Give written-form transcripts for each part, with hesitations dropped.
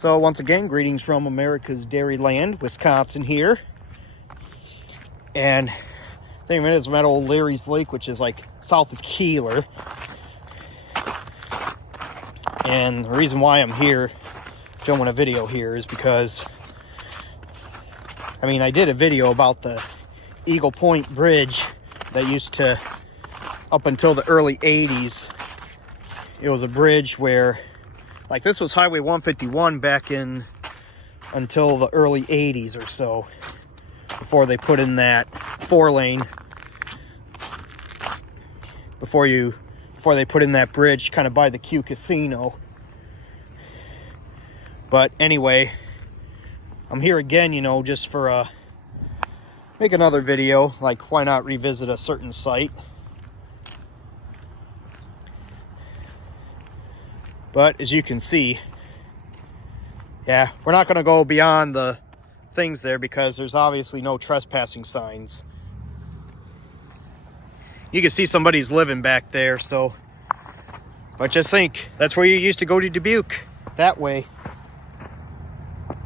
So once again, greetings from America's Dairy Land, Wisconsin here. And the thing of it is, I'm at Old Larry's Lake, which is like south of Keeler. And the reason why I'm here filming a video here is because, I did a video about the Eagle Point Bridge that used to, up until the early 80s, it was a bridge where, like, this was Highway 151 back in until the early 80s or so, before they put in that 4-lane, before they put in that bridge kind of by the Q Casino. But anyway, I'm here again, just for make another video. Like, why not revisit a certain site? But as you can see, yeah, we're not going to go beyond the things there because there's obviously no trespassing signs. You can see somebody's living back there, so, but just think, that's where you used to go to Dubuque, that way. And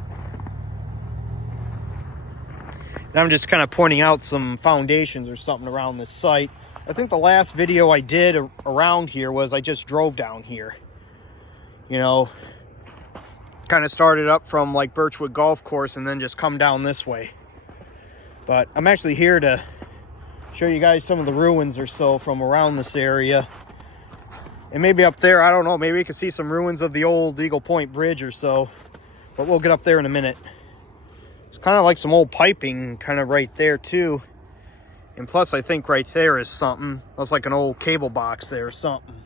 I'm just kind of pointing out some foundations or something around this site. I think the last video I did around here was I just drove down here. Kind of started up from like Birchwood Golf Course and then just come down this way. But I'm actually here to show you guys some of the ruins or so from around this area. And maybe up there, I don't know, maybe you can see some ruins of the old Eagle Point Bridge or so. But we'll get up there in a minute. It's kind of like some old piping kind of right there too. And plus I think right there is something. That's like an old cable box there or something.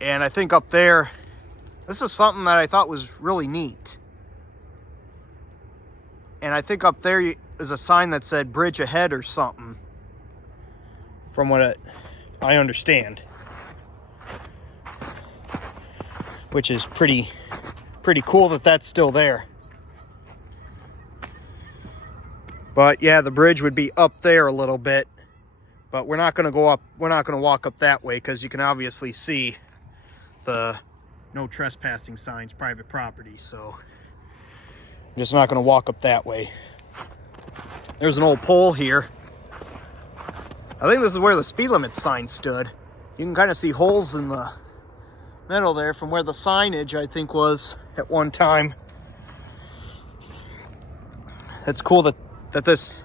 And I think up there, this is something that I thought was really neat. And I think up there is a sign that said bridge ahead or something, from what I understand. Which is pretty cool that that's still there. But yeah, the bridge would be up there a little bit. But we're not going to go up, we're not going to walk up that way because you can obviously see the no trespassing signs, private property, so I'm just not going to walk up that way. There's an old pole here. I think this is where the speed limit sign stood. You can kind of see holes in the metal there from where the signage, I think, was at one time. It's cool that this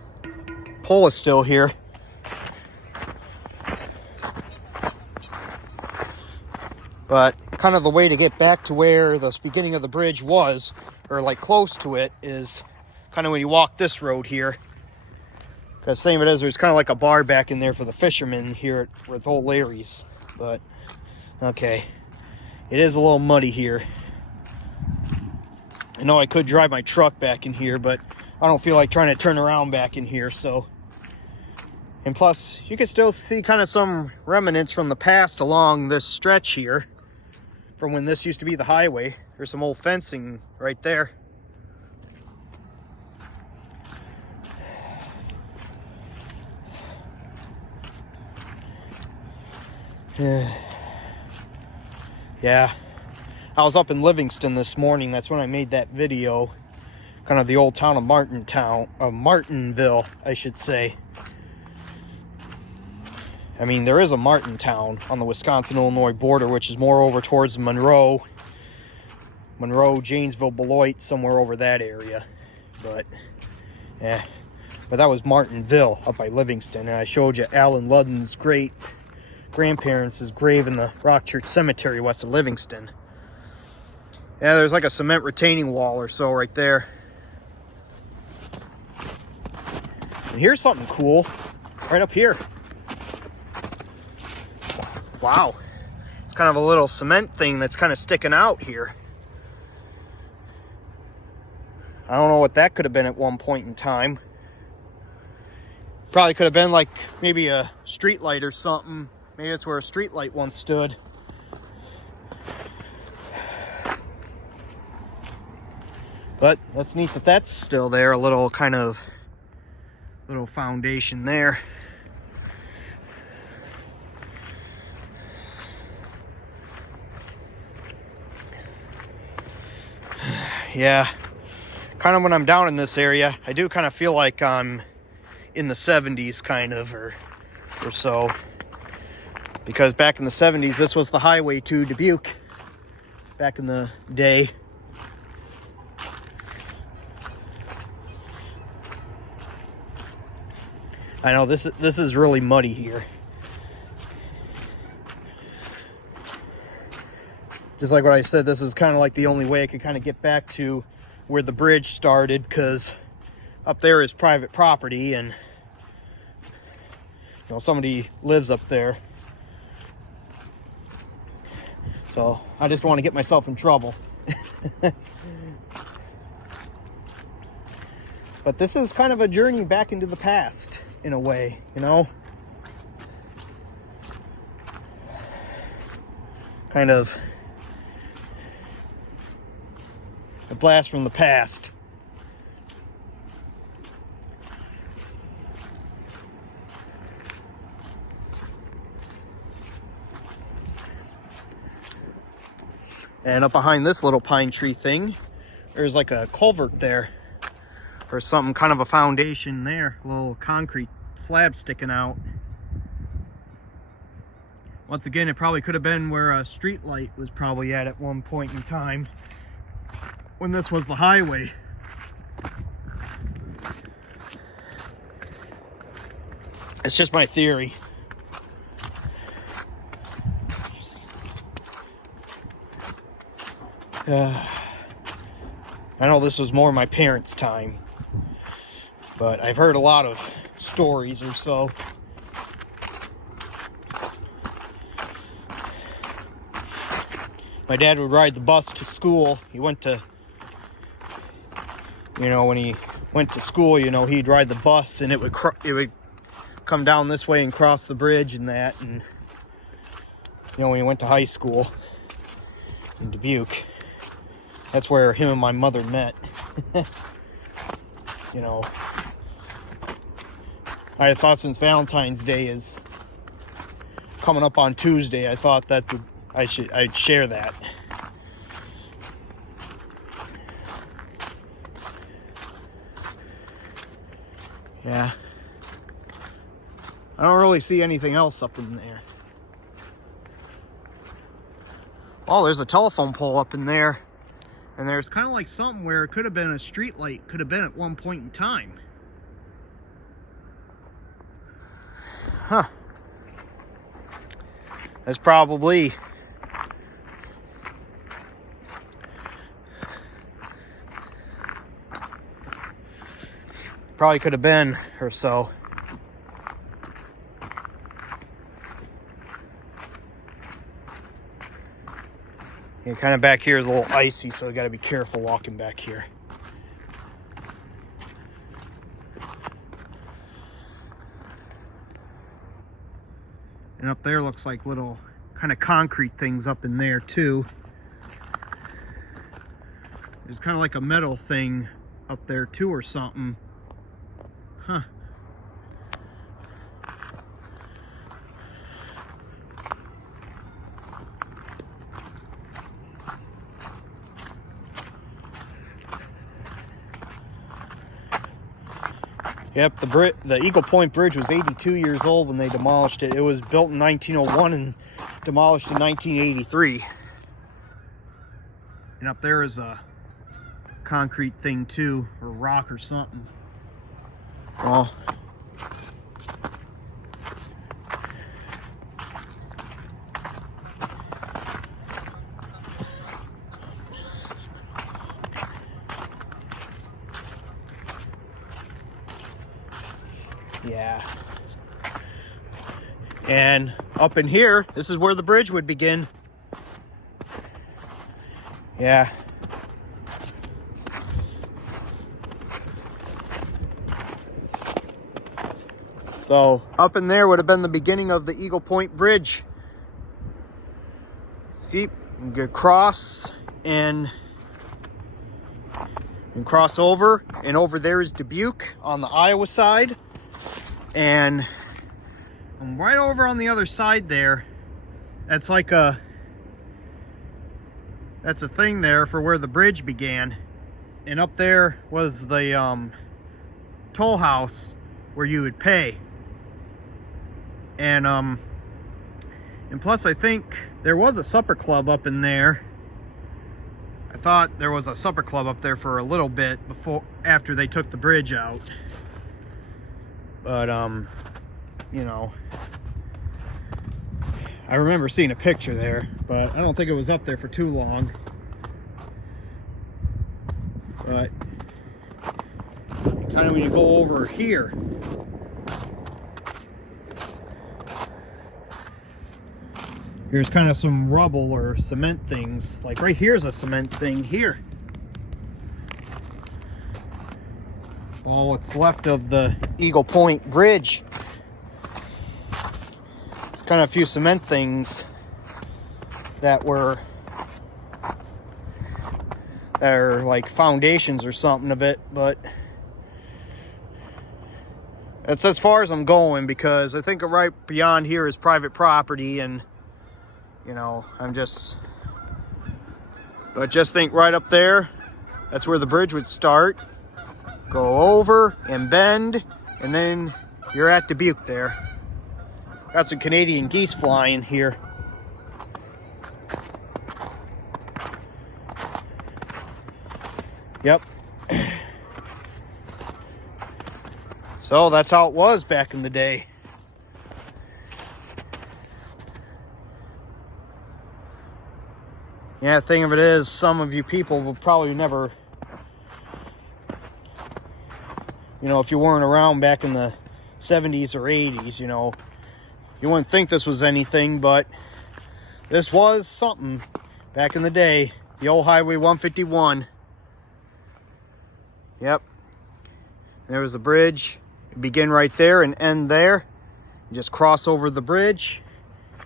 pole is still here. But kind of the way to get back to where the beginning of the bridge was, or like close to it, is kind of when you walk this road here. Because same it is, there's kind of like a bar back in there for the fishermen here with Old Larry's. But, okay. It is a little muddy here. I know I could drive my truck back in here, but I don't feel like trying to turn around back in here, so. And plus, you can still see kind of some remnants from the past along this stretch here. From when this used to be the highway. There's some old fencing right there. Yeah. I was up in Livingston this morning. That's when I made that video. Kind of the old town of Martinville, I should say. There is a Martintown on the Wisconsin-Illinois border, which is more over towards Monroe, Janesville, Beloit, somewhere over that area. But, yeah. But that was Martinville up by Livingston. And I showed you Alan Ludden's great-grandparents' grave in the Rock Church Cemetery west of Livingston. Yeah, there's like a cement retaining wall or so right there. And here's something cool right up here. Wow, it's kind of a little cement thing that's kind of sticking out here. I don't know what that could have been at one point in time. Probably could have been like maybe a street light or something. Maybe that's where a street light once stood. But that's neat that that's still there, a little foundation there. Yeah, kind of when I'm down in this area, I do kind of feel like I'm in the 70s kind of, or so. Because back in the 70s, this was the highway to Dubuque back in the day. I know this is really muddy here. Just like what I said, this is kind of like the only way I could kind of get back to where the bridge started, because up there is private property and somebody lives up there. So I just don't want to get myself in trouble. But this is kind of a journey back into the past in a way, kind of a blast from the past. And up behind this little pine tree thing, there's like a culvert there, or something, kind of a foundation there, a little concrete slab sticking out. Once again, it probably could have been where a street light was probably at one point in time, when this was the highway. It's just my theory. I know this was more my parents' time, but I've heard a lot of stories or so. My dad would ride the bus to school. He went to, when he went to school, he'd ride the bus, and it would come down this way and cross the bridge and that. And when he went to high school in Dubuque, that's where him and my mother met. I just thought, since Valentine's Day is coming up on Tuesday, I thought that I'd share that. Yeah. I don't really see anything else up in there. Oh, there's a telephone pole up in there. And there's kind of like something where it could have been a street light, could have been at one point in time. Huh. That's probably could have been or so. And kind of back here is a little icy, so you got to be careful walking back here. And up there looks like little kind of concrete things up in there too. There's kind of like a metal thing up there too or something. Huh. Yep, the Eagle Point Bridge was 82 years old when they demolished it. It was built in 1901 and demolished in 1983. And up there is a concrete thing too, or rock or something. Well, yeah. And up in here, this is where the bridge would begin. Yeah. So up in there would have been the beginning of the Eagle Point Bridge. See, you can cross and cross over, and over there is Dubuque on the Iowa side, and right over on the other side there, that's like that's a thing there for where the bridge began. and up there was the toll house where you would pay. And plus I think there was a supper club up in there. I thought there was a supper club up there for a little bit after they took the bridge out. But you know, I remember seeing a picture there, but I don't think it was up there for too long. But kind of when you go over here, here's kind of some rubble or cement things. Like right here's a cement thing here. All what's left of the Eagle Point Bridge. There's kind of a few cement things that are like foundations or something of it, but that's as far as I'm going, because I think right beyond here is private property, and you know, but just think right up there, that's where the bridge would start, go over and bend, and then you're at Dubuque there. Got some Canadian geese flying here. Yep. So that's how it was back in the day. Yeah, the thing of it is, some of you people will probably never, you know, if you weren't around back in the 70s or 80s, you know, you wouldn't think this was anything, but this was something back in the day. The old Highway 151. Yep. There was the bridge. It'd begin right there and end there. You just cross over the bridge,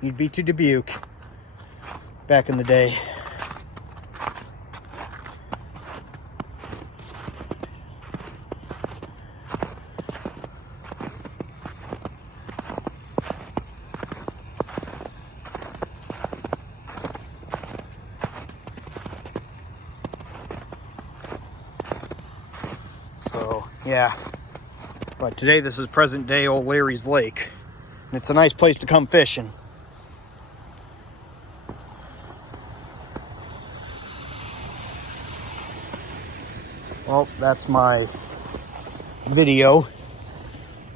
you'd be to Dubuque back in the day. So, yeah. But today this is present day Old Larry's Lake. And it's a nice place to come fishing. Well, that's my video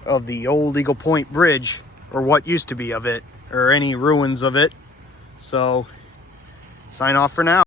of the old Eagle Point Bridge, or what used to be of it, or any ruins of it. So, sign off for now.